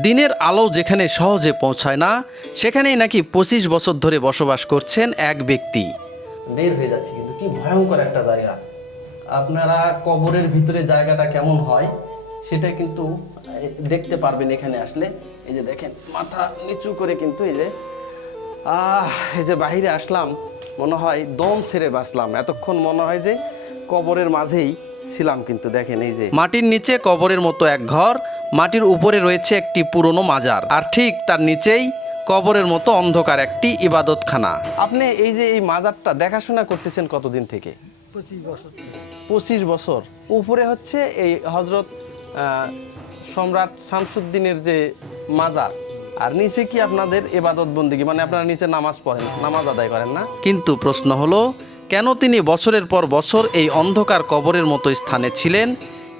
দিনের আলো যেখানে সহজে পৌঁছায় না, সেখানেই নাকি ২৫ বছর ধরে বসবাস করছেন এক ব্যক্তি। বের হয়ে যাচ্ছে, কিন্তু কি ভয়ঙ্কর একটা জায়গা। আপনারা কবরের ভিতরে জায়গাটা কেমন হয় সেটা কিন্তু দেখতে পারবেন এখানে আসলে। এই যে দেখেন, মাথা নিচু করে কিন্তু এই যে বাহিরে আসলাম, মনে হয় দম ছেড়ে বাঁচলাম। এতক্ষণ মনে হয় যে কবরের মাঝেই ছিলাম। কিন্তু দেখেন, এই যে মাটির নিচে কবরের মতো এক ঘর, মাটির উপরে রয়েছে একটি পুরনো মাজার, আর ঠিক তার নিচেই কবরের মতো অন্ধকার একটি ইবাদতখানা। আপনি এই যে এই মাজারটা দেখাশোনা করতেছেন কতদিন থেকে? 25 বছর। 25 বছর। উপরে হচ্ছে এই হযরত সম্রাট শামসুদ্দিনের যে মাজার, আর নিচে কি আপনাদের ইবাদত বন্দেগী, মানে আপনারা নিচে নামাজ পড়েন, নামাজ আদায় করেন না? কিন্তু প্রশ্ন হলো, কেন তিনি বছরের পর বছর এই অন্ধকার কবরের মতো স্থানে ছিলেন?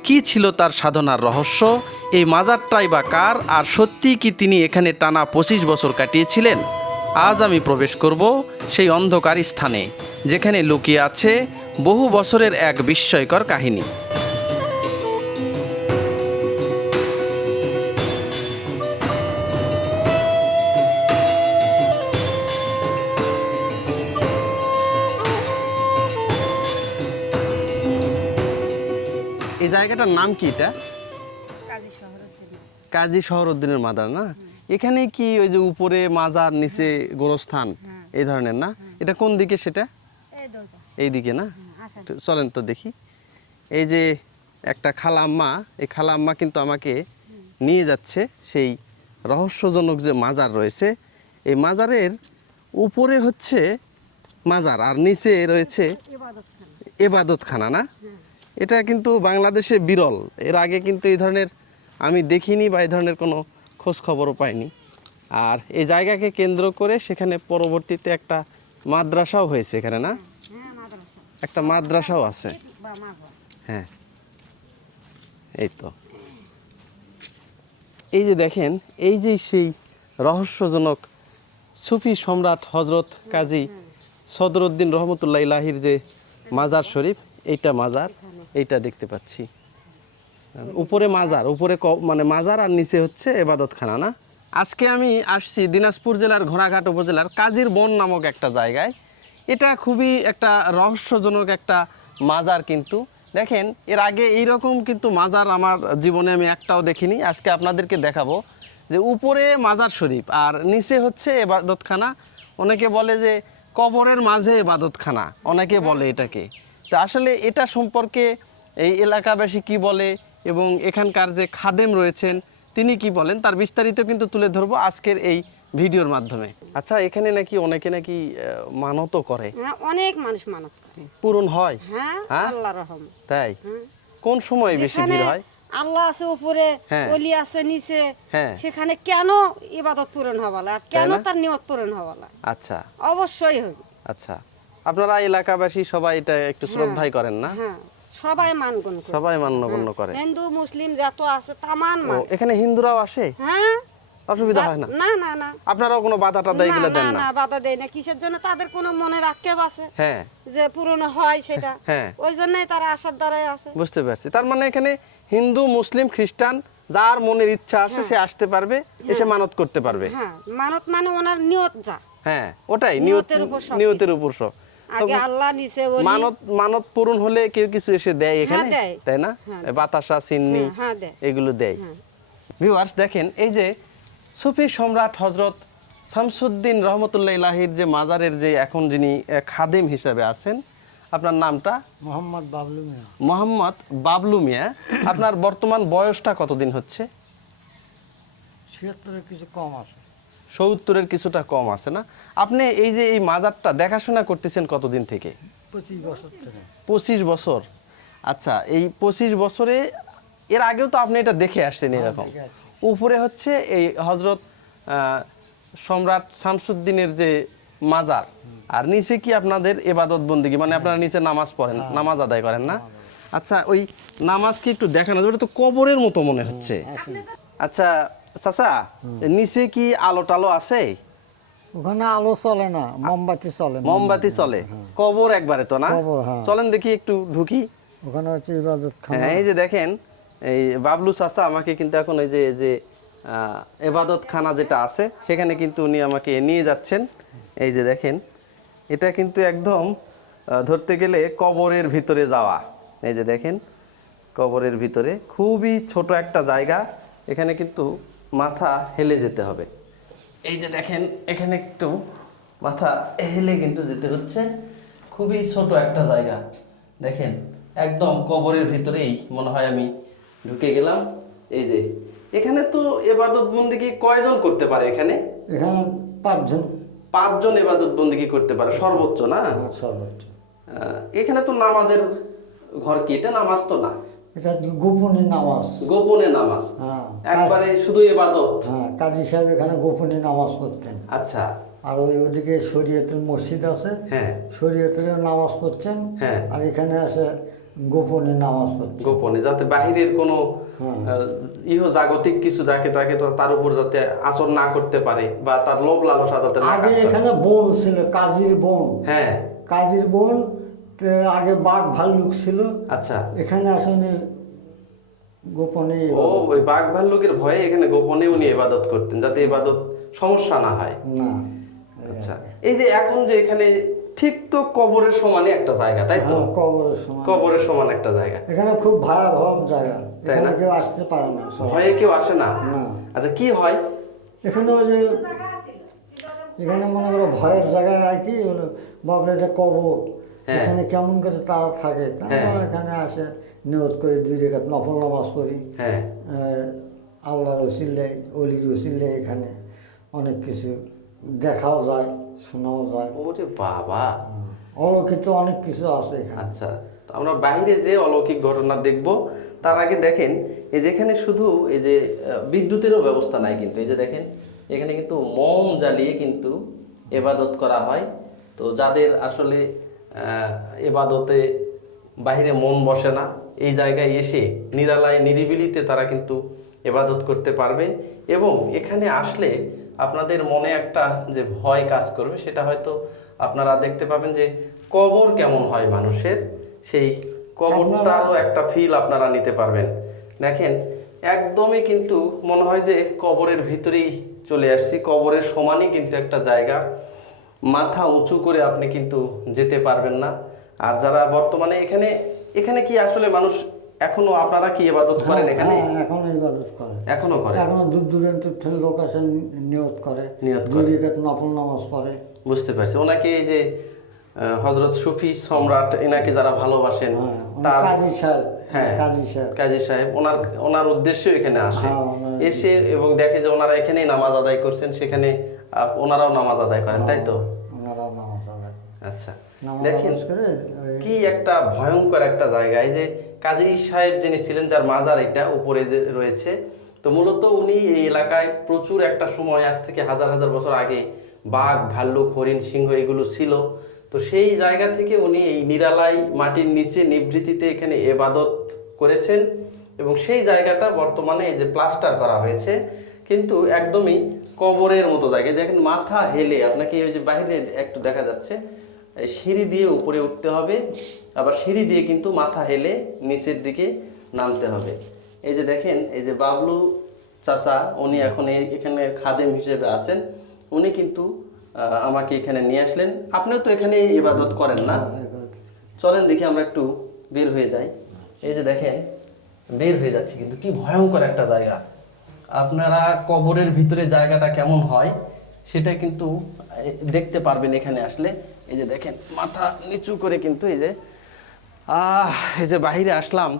কি ছিল তার সাধনার রহস্য? এই মাজারটাই বা কার? আর সত্যিই কি তিনি এখানে টানা 25 বছর কাটিয়েছিলেন? আজ আমি প্রবেশ করব সেই অন্ধকার স্থানে, যেখানে লুকিয়ে আছে বহু বছরের এক বিস্ময়কর কাহিনী। এই জায়গাটার নাম কি? এটা কাজী শহরউদ্দিনের মাজার না? এখানে কি ওই যে উপরে মাজার, নিচে গোরস্থান, এই ধরনের না? এটা কোন দিকে সেটা? এই দিকে না? চলেন তো দেখি। এই যে একটা খালাম্মা, এই খালাম্মা কিন্তু আমাকে নিয়ে যাচ্ছে সেই রহস্যজনক যে মাজার রয়েছে। এই মাজারের উপরে হচ্ছে মাজার, আর নিচে রয়েছে ইবাদতখানা না? এটা কিন্তু বাংলাদেশে বিরল। এর আগে কিন্তু এই ধরনের আমি দেখিনি, বা এই ধরনের কোনো খোঁজ খবরও পাইনি। আর এই জায়গাকে কেন্দ্র করে সেখানে পরবর্তীতে একটা মাদ্রাসাও হয়েছে এখানে না? একটা মাদ্রাসাও আছে। হ্যাঁ, এই তো। এই যে দেখেন, এই যে সেই রহস্যজনক সুফি সম্রাট হযরত কাজী সদরউদ্দিন রহমতুল্লাহ ইলাহির যে মাজার শরীফ, এইটা মাজার, এইটা দেখতে পাচ্ছি। উপরে মাজার, উপরে মানে মাজার, আর নিচে হচ্ছে ইবাদতখানা না? আজকে আমি আসছি দিনাজপুর জেলার ঘোড়াঘাট উপজেলার কাজীর বন নামক একটা জায়গায়। এটা খুবই একটা রহস্যজনক একটা মাজার। কিন্তু দেখেন, এর আগে এইরকম কিন্তু মাজার আমার জীবনে আমি একটাও দেখিনি। আজকে আপনাদেরকে দেখাবো যে উপরে মাজার শরীফ আর নিচে হচ্ছে ইবাদতখানা। অনেকে বলে যে কবরের মাঝে ইবাদতখানা, অনেকে বলে এটাকে। তো আসলে এটা সম্পর্কে এই এলাকাবাসী কি বলে এবং এখানকার যে খাদেম রয়েছেন তিনি কি বলেন, তার বিস্তারিত কিন্তু তুলে ধরবো আজকের এই ভিডিওর মাধ্যমে। আচ্ছা, এখানে নাকি অনেকে নাকি মানতও করে? হ্যাঁ, অনেক মানুষ মানত করে, পূরণ হয়। হ্যাঁ, আল্লাহর রহমত। তাই? কোন সময় বেশি ভিড় হয়? আল্লাহ আছে উপরে, হ্যাঁ, ওলি আছে নিচে, হ্যাঁ, সেখানে কেন ইবাদত পূরণ হবালা আর কেন তার নিয়ত পূরণ হবালা? আচ্ছা, অবশ্যই হবে। আচ্ছা, আপনারা এলাকাবাসী সবাই এটা একটু শ্রদ্ধাই করেন না? হ্যাঁ, সবাই মানগণ্য করে, সবাই মান্যগণ্য করে। হিন্দু মুসলিম যত আছে তামান মানে। এখানে হিন্দুরাও আসে? হ্যাঁ, অসুবিধা হয় না? না না না, আপনারাও কোনো বাধা টাধা এগুলো দেন না? না, বাধা দেয় না। কিসের জন্য? তাদের কোনো মনের আক্ষেপ আছে হ্যাঁ, যে পূরণ হয় সেটা, হ্যাঁ, ওই জন্যই তারা আসার দ্বারাই আসে। বুঝতে পারছি। তার মানে এখানে হিন্দু মুসলিম খ্রিস্টান যার মনের ইচ্ছা আছে সে আসতে পারবে, এসে মানত করতে পারবে। হ্যাঁ, মানত মানে ওনার নিয়ত যা। হ্যাঁ, ওটাই নিয়তের উপর সব। আগে আল্লাহ নিচে ওলি। মানত পূরণ হলে কেউ কিছু এসে দেয় এখানে, দেয়। তাই না? বাতাসা, চিন্নি, দেয়। এগুলো দেয়। ভিউয়ার্স দেখেন, এই যে সুফি সম্রাট হযরত শামসুদ্দিন রহমতুল্লাহ ইলাহির যে মাজারের যে এখন যিনি খাদেম হিসাবে আছেন, আপনার নামটা? মোহাম্মদ বাবলু মিয়া। মোহাম্মদ বাবলু মিয়া। আপনার বর্তমান বয়সটা কতদিন হচ্ছে? 76-এর কিছু কম আছে। 70-এর কিছুটা কম আছে না? আপনি এই যে এই মাজারটা দেখাশোনা করতেছেন কতদিন থেকে? 25 বছর থেকে। 25 বছর। আচ্ছা, এই 25 বছরে এর আগেও তো আপনি এটা দেখে আসছেন এরকম? উপরে হচ্ছে এই হযরত সম্রাট শামসুদ্দিনের যে মাজার, আর নিচে কি আপনাদের ইবাদত বন্দেগী, মানে আপনারা নিচে নামাজ পড়েন, নামাজ আদায় করেন না? আচ্ছা, ওই নামাজ কি একটু দেখানো যাবে? এটা তো কবরের মতো মনে হচ্ছে। আচ্ছা চাচা, নিচে কি আলো টালো আছে? ওখানে আলো চলে না, মোমবাতি চলে। মোমবাতি চলে? কবর একবারে তো না? চলেন দেখি একটু ঢুকি। ওখানে হচ্ছে ইবাদতখানা। হ্যাঁ, এই যে দেখেন, এই বাবলু চাচা আমাকে কিন্তু এখন এই যে এবাদতখানা যেটা আছে সেখানে কিন্তু উনি আমাকে নিয়ে যাচ্ছেন। এই যে দেখেন, এটা কিন্তু একদম ধরতে গেলে কবরের ভিতরে যাওয়া। এই যে দেখেন, কবরের ভিতরে খুবই ছোট একটা জায়গা, এখানে কিন্তু মাথা হেলে যেতে হবে। এই যে দেখেন, এখানে একটু মাথা হেলে কিন্তু যেতে হচ্ছে। খুবই ছোট একটা জায়গা, দেখেন একদম কবরের ভিতরেই মনে হয় আমি ঢুকে গেলাম। এই যে এখানে তো এবাদত বন্দেগী কয়জন করতে পারে? এখানে এখানে 5 জন। 5 জন এবাদত বন্দেগী করতে পারে সর্বোচ্চ, না? সর্বোচ্চ। এখানে তো নামাজের ঘর কি? এটা নামাজ তো না, এটা গোপনী নামাজ। গোপনে নামাজ, হ্যাঁ, একবারে শুধু ইবাদত। হ্যাঁ, কাজী সাহেব এখানে গোপনী নামাজ পড়তেন। আচ্ছা, আর ওদিকে শরীয়তের মসজিদ আছে, হ্যাঁ শরীয়তের নামাজ পড়ছেন। হ্যাঁ, আর এখানে আসে গোপনে নামাজ পড়ছেন। গোপনে, যাতে বাহিরের কোনো ইহ জাগতিক কিছু যাকে তাকে তো তার উপর যাতে আচর না করতে পারে বা তার লোভ লালসা যাতে না আগে কাজ করে। এখানে বন ছিল, কাজীর বন। হ্যাঁ, কাজীর বন, তো আগে বাঘ ভাল্লুক ছিল। আচ্ছা, এখানে আসলে গোপনে ও ইবাদত। ওই বাঘ ভাল্লুকের ভয়ে এখানে গোপনে উনি ইবাদত করতেন, যাতে ইবাদত সমস্যা না হয়। না, আচ্ছা, এই যে এখন যে এখানে ঠিক তো কবরের সমানে একটা জায়গা, তাই তো? হ্যাঁ, কবরের সময় কবরের সমান একটা জায়গা, এখানে খুব ভয়াবহ জায়গা। তাই এখানে না? কেউ আসতে পারে না সবাই। ভয়ে কেউ আসে না? না। আচ্ছা, কি হয় এখানে ওই যে এখানে মনে করো ভয়ের জায়গায় আর কি হলো, বাবা এটা কবর, হ্যাঁ। এখানে কেমন করে তারা থাকে। তা হ্যাঁ। আমরা এখানে আসে নিয়ত করি, 2 রাকাত নফল নামাজ পড়ি। হ্যাঁ, আল্লাহর ওসিলায়, অলির ওসিলায় এখানে অনেক কিছু দেখাও যায়, শোনাও যায়। ওরে বাবা। অলৌকিত অনেক কিছু আছে এখানে। আচ্ছা, তো আমরা বাইরে যে অলৌকিক ঘটনা দেখব তার আগে দেখেন, এই যেখানে শুধু এই যে বিদ্যুতেরও ব্যবস্থা নাই কিন্তু, এই যে দেখেন এখানে কিন্তু মোম জ্বালিয়ে কিন্তু এবাদত করা হয়। তো যাদের আসলে এবাদতে বাইরে মন বসে না, এই জায়গায় এসে নিরালায় নিরিবিলিতে তারা কিন্তু এবাদত করতে পারবে। এবং এখানে আসলে আপনাদের মনে একটা যে ভয় কাজ করবে, সেটা হয়তো আপনারা দেখতে পাবেন যে কবর কেমন হয় মানুষের, সেই কবরটারও একটা ফিল আপনারা নিতে পারবেন। দেখেন একদমই কিন্তু মনে হয় যে কবরের ভিতরেই চলে আসছি, কবরের সমানই কিন্তু একটা জায়গা। মাথা উঁচু করে আপনি কিন্তু যেতে পারবেন না। আর যারা বর্তমানে এখানে এখানে কি আসলে মানুষ এখনো, আপনারা কি ইবাদত করেন এখানে? হ্যাঁ, এখনো ইবাদত করে। এখনো করে? এখনো দূর দূরান্ত থেকে লোক আসে, নিয়ত করে, নিয়ত 2 রাকাত নফল নামাজ পড়ে। বুঝতে পারছি। ওনাকে এই যে হযরত সুফি সম্রাট, এনাকে যারা ভালোবাসেন, হ্যাঁ, তার কাজী সাহেব। হ্যাঁ, কাজী সাহেব। কাজী সাহেব ওনার উদ্দেশ্যে এখানে আসে, হ্যাঁ, ওনার এসে এবং দেখে যে ওনারা এখানেই নামাজ আদায় করছেন, সেখানে ওনারাও নামাজ আদায় করেন, তাই তো? ওনারাও নামাজ আদায় করে। আচ্ছা, নামাজ দেখেন আদায় করে কি একটা ভয়ঙ্কর একটা জায়গা। এই যে কাজী সাহেব যিনি ছিলেন, যার মাজার এটা উপরে যে রয়েছে, তো মূলত উনি এই এলাকায় প্রচুর একটা সময়, আজ থেকে হাজার হাজার বছর আগে বাঘ, ভাল্লুক, হরিণ, সিংহ এগুলো ছিল। তো সেই জায়গা থেকে উনি এই নিরালাই মাটির নিচে নিভৃতিতে এখানে এবাদত করেছেন। এবং সেই জায়গাটা বর্তমানে এই যে প্লাস্টার করা হয়েছে, কিন্তু একদমই কবরের মতো জায়গায়। দেখেন মাথা হেলে, আপনাকে ওই যে বাইরে একটু দেখা যাচ্ছে, এই সিঁড়ি দিয়ে উপরে উঠতে হবে, আবার সিঁড়ি দিয়ে কিন্তু মাথা হেলে নিচের দিকে নামতে হবে। এই যে দেখেন, এই যে বাবলু চাচা, উনি এখন এখানে খাদেম হিসেবে আছেন, উনি কিন্তু আমাকে এখানে নিয়ে আসলেন। আপনিও তো এখানে ইবাদত করেন না? চলেন দেখি আমরা একটু বের হয়ে যাই। এই যে দেখেন বের হয়ে যাচ্ছে, কিন্তু কি ভয়ঙ্কর একটা জায়গা। আপনারা কবরের ভিতরে জায়গাটা কেমন হয় সেটা কিন্তু দেখতে পারবেন এখানে আসলে। এই যে দেখেন মাথা নিচু করে কিন্তু এই যে বাহিরে আসলাম,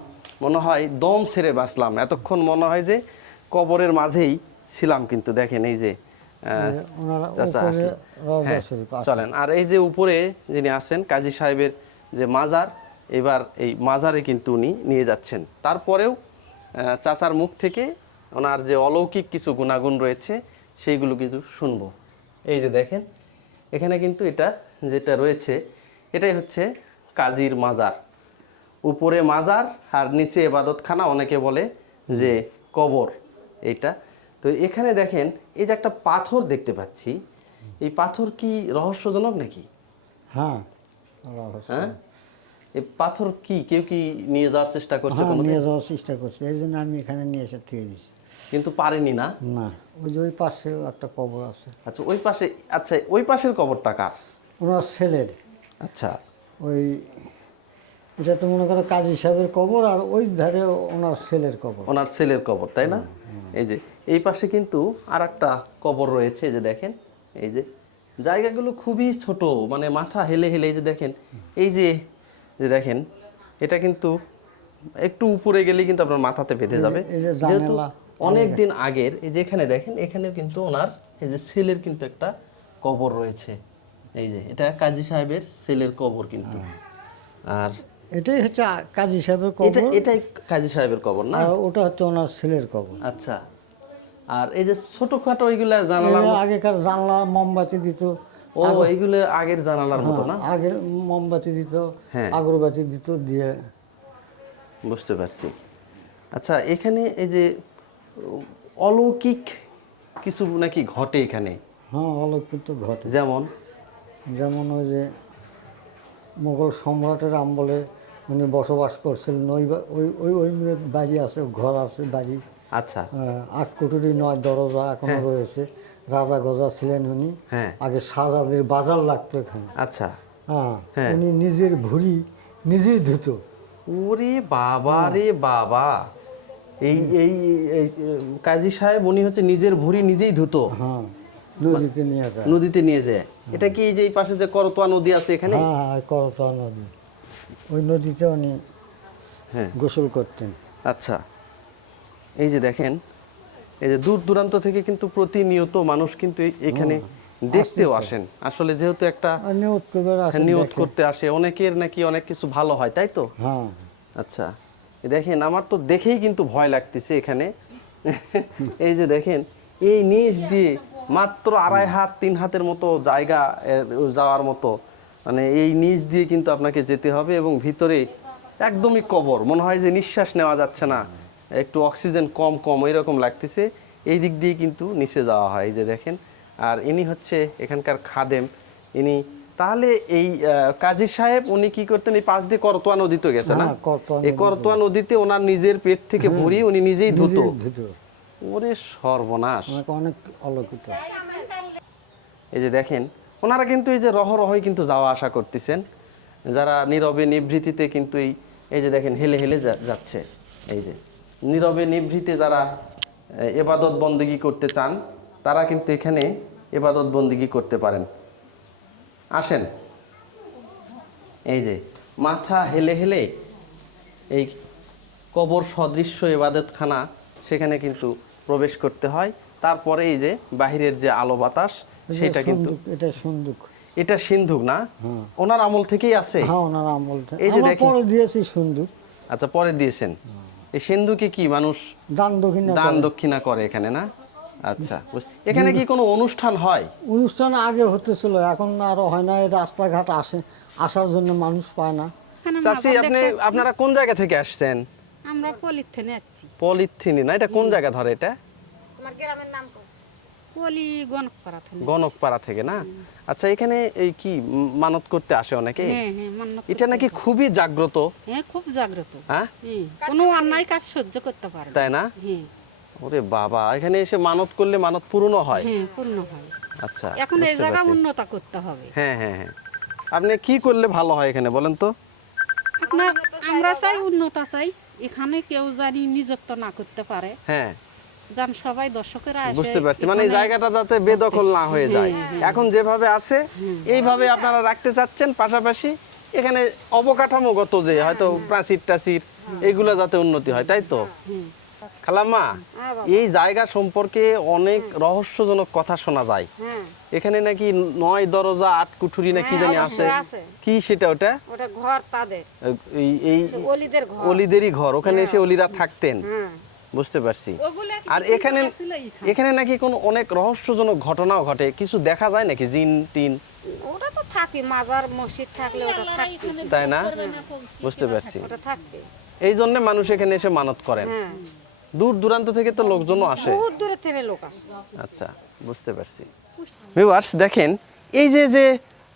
মনে হয় দম ছেড়ে বাঁচলাম। এতক্ষণ মনে হয় যে কবরের মাঝেই ছিলাম। কিন্তু দেখেন এই যে চাচা আসলেন। হ্যাঁ, চলেন। আর এই যে উপরে যিনি আছেন কাজী সাহেবের যে মাজার, এবার এই মাজারে কিন্তু উনি নিয়ে যাচ্ছেন। তারপরেও চাচার মুখ থেকে ওনার যে অলৌকিক কিছু গুণাগুণ রয়েছে সেইগুলো কিছু শুনবো। এই যে দেখেন এখানে কিন্তু এটা যেটা রয়েছে, এটাই হচ্ছে কাজীর মাজার। উপরে মাজার আর নিচে ইবাদতখানা, অনেকে বলে যে কবর এইটা। তো এখানে দেখেন এই যে একটা পাথর দেখতে পাচ্ছি, এই পাথর কি রহস্যজনক নাকি? হ্যাঁ, হ্যাঁ, এই পাথর কি কেউ কি নিয়ে যাওয়ার চেষ্টা করছে? নিয়ে যাওয়ার চেষ্টা করছে, এই জন্য আমি এখানে নিয়ে এসে থেকে দিচ্ছি। কিন্তু পারেনি না। না, ওই যে ওই পাশেও একটা কবর আছে, আচ্ছা ওই পাশে, আচ্ছা ওই পাশের কবরটা কার? ওনার ছেলের। আচ্ছা ওই এটা তো মনে করো কাজী সাহেবের কবর, আর ওই ধারে ওনার ছেলের কবর। ওনার ছেলের কবর, তাই না? এই যে এই পাশে কিন্তু আর একটা কবর রয়েছে, এই যে দেখেন, এই যে জায়গাগুলো খুবই ছোট, মানে মাথা হেলে হেলে, এই যে দেখেন, এই যে যে দেখেন, এটা কিন্তু একটু উপরে গেলে কিন্তু আপনার মাথাতে বেঁধে যাবে, এই যে যেহেতু জানালা অনেক দিন আগের। এই যে এখানে দেখেন, এখানেও কিন্তু ওনার এই যে ছেলের কিন্তু একটা কবর রয়েছে, এই যে এটা কাজী সাহেবের ছেলের কবর কিন্তু। আর এটাই হচ্ছে কাজী সাহেবের এটা কবর, এটাই কাজী সাহেবের কবর না? আর ওটা হচ্ছে ওনার ছেলের কবর। আচ্ছা, আর এই যে ছোটখাটো ওইগুলা জানালা, এগুলো আগেকার জানলা মোমবাতি দিত। ও এইগুলো আগের জানালার মতো না? আগে মোমবাতি দিত, হ্যাঁ। আগরবাতি দিত, দিয়ে বুঝতে পারছি। আচ্ছা এখানে এই যে অলৌকিক কিছু নাকি ঘটে এখানে, হ্যাঁ অলৌকিক ঘটে। যেমন যেমন ওই যে মোগল সম্রাটের আমলে উনি বসবাস করছিলেন, ওই ওই ওই ওই বাড়ি আছে, ঘর আছে, বাড়ি। আচ্ছা 8 কুঠুরি 9 দরজা এখনো রয়েছে। রাজা গজা ছিলেন উনি। হ্যাঁ আগে শাহজাদের বাজার লাগতো এখানে। আচ্ছা, হ্যাঁ, হ্যাঁ। উনি নিজের ভুঁড়ি নিজেই ধুত। ওরে বাবা রে বাবা, এই এই এই, কাজী সাহেব উনি হচ্ছে নিজের ভুঁড়ি নিজেই ধুতো, হ্যাঁ, নদীতে নিয়ে যায়। নদীতে নিয়ে যায়। এটা কি এই যে এই পাশে যে করতোয়া নদী আছে এখানে? হ্যাঁ হ্যাঁ, করতোয়া নদী, ওই নদীতে উনি হ্যাঁ গোসল করতেন। আচ্ছা, এই যে দেখেন, এই যে দূর দূরান্ত থেকে কিন্তু প্রতিনিয়ত মানুষ কিন্তু এখানে দেখতেও আসেন, আসলে যেহেতু একটা আর নিয়ত করবে আসেন, নিয়ত দেখে। করতে আসে, অনেকের নাকি অনেক কিছু ভালো হয়, তাই তো? হ্যাঁ, আচ্ছা এই দেখেন, আমার তো দেখেই কিন্তু ভয় লাগতেছে এখানে। এই যে দেখেন, এই নিচ দিয়ে মাত্র 2.5 হাত 3 হাতের মতো জায়গা যাওয়ার মতো, মানে এই নিচ দিয়ে কিন্তু আপনাকে যেতে হবে, এবং ভিতরে একদমই কবর, মনে হয় যে নিঃশ্বাস নেওয়া যাচ্ছে না, একটু অক্সিজেন কম কম এরকম লাগতেছে। এই দিক দিয়ে কিন্তু নিচে যাওয়া হয়, এই যে দেখেন। আর ইনি হচ্ছে এখানকার খাদেম, ইনি তাহলে এই কাজী সাহেব উনি কি করতেন, এই পাশ দিয়ে করতোয়া নদীতে গেছে না? হ্যাঁ, করতোয়া এই করতোয়া নদীতে ওনার নিজের পেট থেকে ভরি উনি নিজেই ধুত। নিজেই ধুত। ওরে সর্বনাশ। ওনাকে অনেক অলৌকিত। এই যে দেখেন, ওনারা কিন্তু এই যে রহরহই কিন্তু যাওয়া আসা করতেছেন, যারা নীরবে নিভৃতিতে কিন্তু এই যে দেখেন হেলে হেলে যাচ্ছে, এই যে নীরবে নিভৃতে যারা এবাদত বন্দেগী করতে চান, তারা কিন্তু এখানে এবাদত বন্দেগী করতে পারেন। আসেন, এই যে মাথা হেলে হেলে এই কবর সদৃশ্য ইবাদতখানা, সেখানে কিন্তু প্রবেশ করতে হয়। তারপরে এই যে বাহিরের যে আলো বাতাস, সেটা কিন্তু এটা সুন্দুক। এটা সিন্ধুক না? ওনার আমল থেকেই আছে? হ্যাঁ, ওনার আমল থেকে। এই যে আমরা দেখেন। পরে দিয়েছি সুন্দুক। আচ্ছা পরে দিয়েছেন। এই সিন্ধুকে কি মানুষ দান দক্ষিণা দান করে। দক্ষিণা করে এখানে না? আচ্ছা, এখানে কি কোনো অনুষ্ঠান হয়? অনুষ্ঠান আগে হতেছিল, এখন আরো হয় না। এই রাস্তাঘাট আসার জন্য মানুষ পায় না। এখানে চাচি মাজার আপনি, দেখতে আপনারা কোন জায়গা থেকে আসছেন? আমরা পলিথিনে যাচ্ছি। পলিথিনি না, এটা কোন জায়গা ধরে এটা? তোমার গ্রামের নাম পলি গণকপাড়া থেকে। গণকপাড়া থেকে না? আচ্ছা এখানে এই কি মানত করতে আসে অনেকে? হ্যাঁ হ্যাঁ, মান্যত এটা নাকি খুবই জাগ্রত, হ্যাঁ, খুব জাগ্রত। হ্যাঁ হ্যাঁ, কোনো অন্যায় কাজ সহ্য করতে পারে না। তাই না? হ্যাঁ ওরে বাবা, এখানে এসে মানত করলে মানত পূর্ণ হয়? হ্যাঁ, পূর্ণ হয়। আচ্ছা এখন এই বুঝতে জায়গা পারছি। উন্নত করতে হবে। হ্যাঁ হ্যাঁ হ্যাঁ, আপনি কি করলে ভালো হয় এখানে বলেন তো? আপনার আমরা চাই উন্নতা চাই, এখানে কেউ জানি নিযুক্ত না করতে পারে, হ্যাঁ যান সবাই দর্শকেরা আসে। বুঝতে পারছি, মানে এই এখানে- জায়গাটা যাতে বেদখল না হয়ে যায়, এখন যেভাবে আছে এইভাবে আপনারা রাখতে চাচ্ছেন, পাশাপাশি এখানে অবকাঠামোগত যে হয়তো প্রাচীর টাচীর এগুলো যাতে উন্নতি হয়, তাই তো? হুম। খালাম্মা, হ্যাঁ বাবা। এই জায়গা সম্পর্কে অনেক রহস্যজনক কথা শোনা যায়। হ্যাঁ, এখানে নাকি 9 দরজা 8 কুঠুরি না কি জানি আছে, অবশ্যই আছে। কি সেটা ওটা? ওটা ঘর তাদের, এই এই অলিদের ঘর। অলিদেরই ঘর, ওখানে এসে অলিরা থাকতেন। হ্যাঁ, বুঝতে পারছি। আর এখানে এখানে নাকি কোন অনেক রহস্যজনক ঘটনাও ঘটে, কিছু দেখা যায় নাকি জিন টিন? ওটা তো থাকবে, মাজার মসজিদ থাকলে ওটা থাকবে। তাই না? বুঝতে পারছি। ওটা থাকবে। এই জন্য মানুষ এখানে এসে মানত করেন, হ্যাঁ, দূর দূরান্ত থেকে তো লোকজনও আসে। বহুত দূরে থেকে লোক আসে। আচ্ছা বুঝতে পারছি। ভিউয়ার্স দেখেন, এই যে যে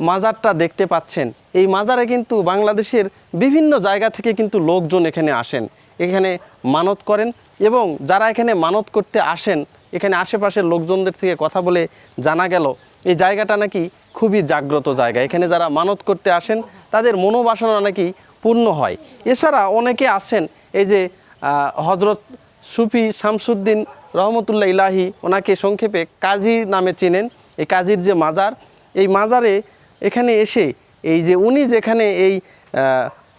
মাজারটা দেখতে পাচ্ছেন, এই মাজারে কিন্তু বাংলাদেশের বিভিন্ন জায়গা থেকে কিন্তু লোকজন এখানে আসেন, এখানে মানত করেন। এবং যারা এখানে মানত করতে আসেন, এখানে আশেপাশের লোকজনদের থেকে কথা বলে জানা গেল এই জায়গাটা নাকি খুবই জাগ্রত জায়গা। এখানে যারা মানত করতে আসেন তাদের মনোবাসনা নাকি পূর্ণ হয়। এছাড়া অনেকে আছেন, এই যে হজরত সুফি শামসুদ্দিন রহমতুল্লাহ ইলাহি, ওনাকে সংক্ষেপে কাজী নামে চেনেন। এই কাজীর যে মাজার, এই মাজারে এখানে এসে এই যে উনি যেখানে এই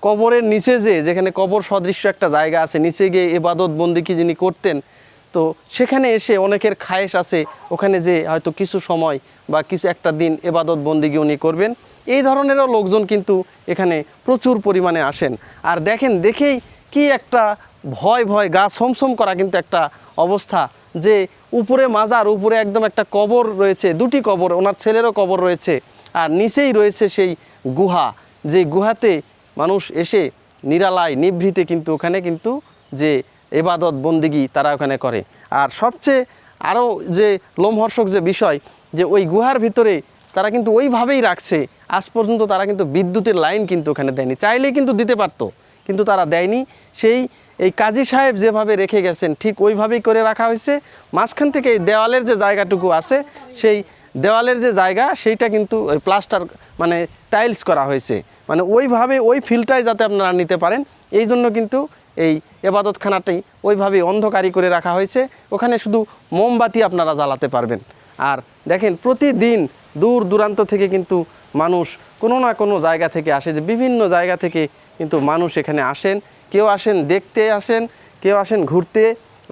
কবরের নিচে যেখানে কবর সদৃশ্য একটা জায়গা আছে, নিচে গিয়ে ইবাদত বন্দিকি যিনি করতেন, তো সেখানে এসে অনেকের খায়েশ আছে ওখানে যে হয়তো কিছু সময় বা কিছু একটা দিন ইবাদত বন্দিগি উনি করবেন। এই ধরনেরও লোকজন কিন্তু এখানে প্রচুর পরিমাণে আসেন। আর দেখেন, দেখেই কি একটা ভয় ভয় গা ছমছম করা কিন্তু একটা অবস্থা, যে উপরে মাজার, উপরে একদম একটা কবর রয়েছে, দুটি কবর, ওনার ছেলেরও কবর রয়েছে, আর নিচেই রয়েছে সেই গুহা, যে গুহাতে মানুষ এসে নিরালায় নিভৃতে কিন্তু ওখানে কিন্তু যে ইবাদত বন্দিগি তারা ওখানে করে। আর সবচেয়ে আরও যে লোমহর্ষক যে বিষয়, যে ওই গুহার ভিতরে তারা কিন্তু ওইভাবেই রাখছে, আজ পর্যন্ত তারা কিন্তু বিদ্যুতের লাইন কিন্তু ওখানে দেয়নি, চাইলেই কিন্তু দিতে পারতো, কিন্তু তারা দেয়নি। এই কাজী সাহেব যেভাবে রেখে গেছেন ঠিক ওইভাবেই করে রাখা হয়েছে। মাঝখান থেকে এই দেওয়ালের যে জায়গাটুকু আছে, সেই দেওয়ালের যে জায়গা সেইটা কিন্তু ওই প্লাস্টার মানে টাইলস করা হয়েছে, মানে ওইভাবে ওই ফিলটাই যাতে আপনারা নিতে পারেন, এই জন্য কিন্তু এই ইবাদতখানাটাই ওইভাবেই অন্ধকারী করে রাখা হয়েছে। ওখানে শুধু মোমবাতি আপনারা জ্বালাতে পারবেন। আর দেখেন, প্রতিদিন দূর দূরান্ত থেকে কিন্তু মানুষ কোনো না কোনো জায়গা থেকে আসে, যে বিভিন্ন জায়গা থেকে কিন্তু মানুষ এখানে আসেন। কেউ আসেন দেখতে আসেন, কেউ আসেন ঘুরতে,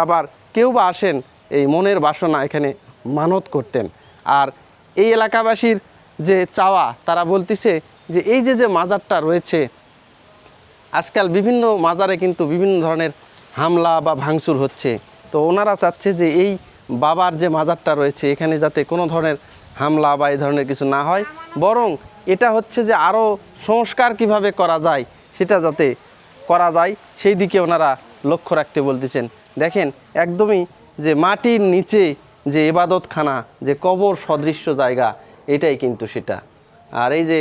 আবার কেউ বা আসেন এই মনের বাসনা এখানে মানত করতেন। আর এই এলাকাবাসীর যে চাওয়া, তারা বলতেছে যে এই যে মাজারটা রয়েছে, আজকাল বিভিন্ন মাজারে কিন্তু বিভিন্ন ধরনের হামলা বা ভাঙচুর হচ্ছে, তো ওনারা চাচ্ছে যে এই বাবার যে মাজারটা রয়েছে এখানে যাতে কোনো ধরনের হামলা বা এই ধরনের কিছু না হয়, বরং এটা হচ্ছে যে আরও সংস্কার কিভাবে করা যায় সেটা যাতে করা যায় সেই দিকে ওনারা লক্ষ্য রাখতে বলতেছেন। দেখেন, একদমই যে মাটির নিচে যে ইবাদতখানা, যে কবর সদৃশ্য জায়গা, এটাই কিন্তু সেটা। আর এই যে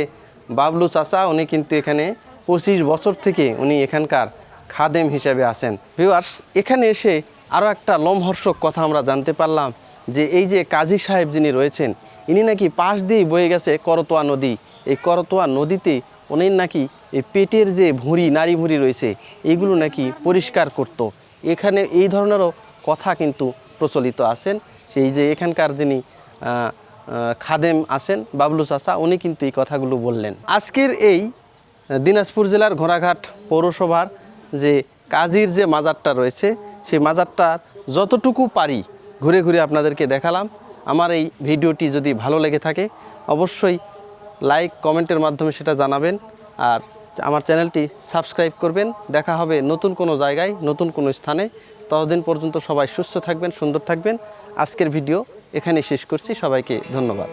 বাবলু চাচা, উনি কিন্তু এখানে 25 বছর থেকে উনি এখানকার খাদেম হিসেবে আছেন। ভিউয়ার্স, এখানে এসে আরও একটা লোমহর্ষক কথা আমরা জানতে পারলাম, যে এই যে কাজী সাহেব যিনি রয়েছেন, ইনি নাকি পাশ দিয়েই বয়ে গেছে করতোয়া নদী। এই করতোয়া নদীতে উনি নাকি এই পেটের যে ভুঁড়ি, নারী ভুঁড়ি রয়েছে, এগুলো নাকি পরিষ্কার করত। এখানে এই ধরনেরও কথা কিন্তু প্রচলিত আছেন। সেই যে এখানকার যিনি খাদেম আছেন বাবলু চাচা, উনি কিন্তু এই কথাগুলো বললেন। আজকের এই দিনাজপুর জেলার ঘোড়াঘাট পৌরসভার যে কাজীর যে মাজারটা রয়েছে, সেই মাজারটা যতটুকু পারি ঘুরে ঘুরে আপনাদেরকে দেখালাম। আমার এই ভিডিওটি যদি ভালো লেগে থাকে অবশ্যই লাইক কমেন্টের মাধ্যমে সেটা জানাবেন, আর আমার চ্যানেলটি সাবস্ক্রাইব করবেন। দেখা হবে নতুন কোনো জায়গায়, নতুন কোনো স্থানে। ততদিন পর্যন্ত সবাই সুস্থ থাকবেন, সুন্দর থাকবেন। আজকের ভিডিও এখানেই শেষ করছি। সবাইকে ধন্যবাদ।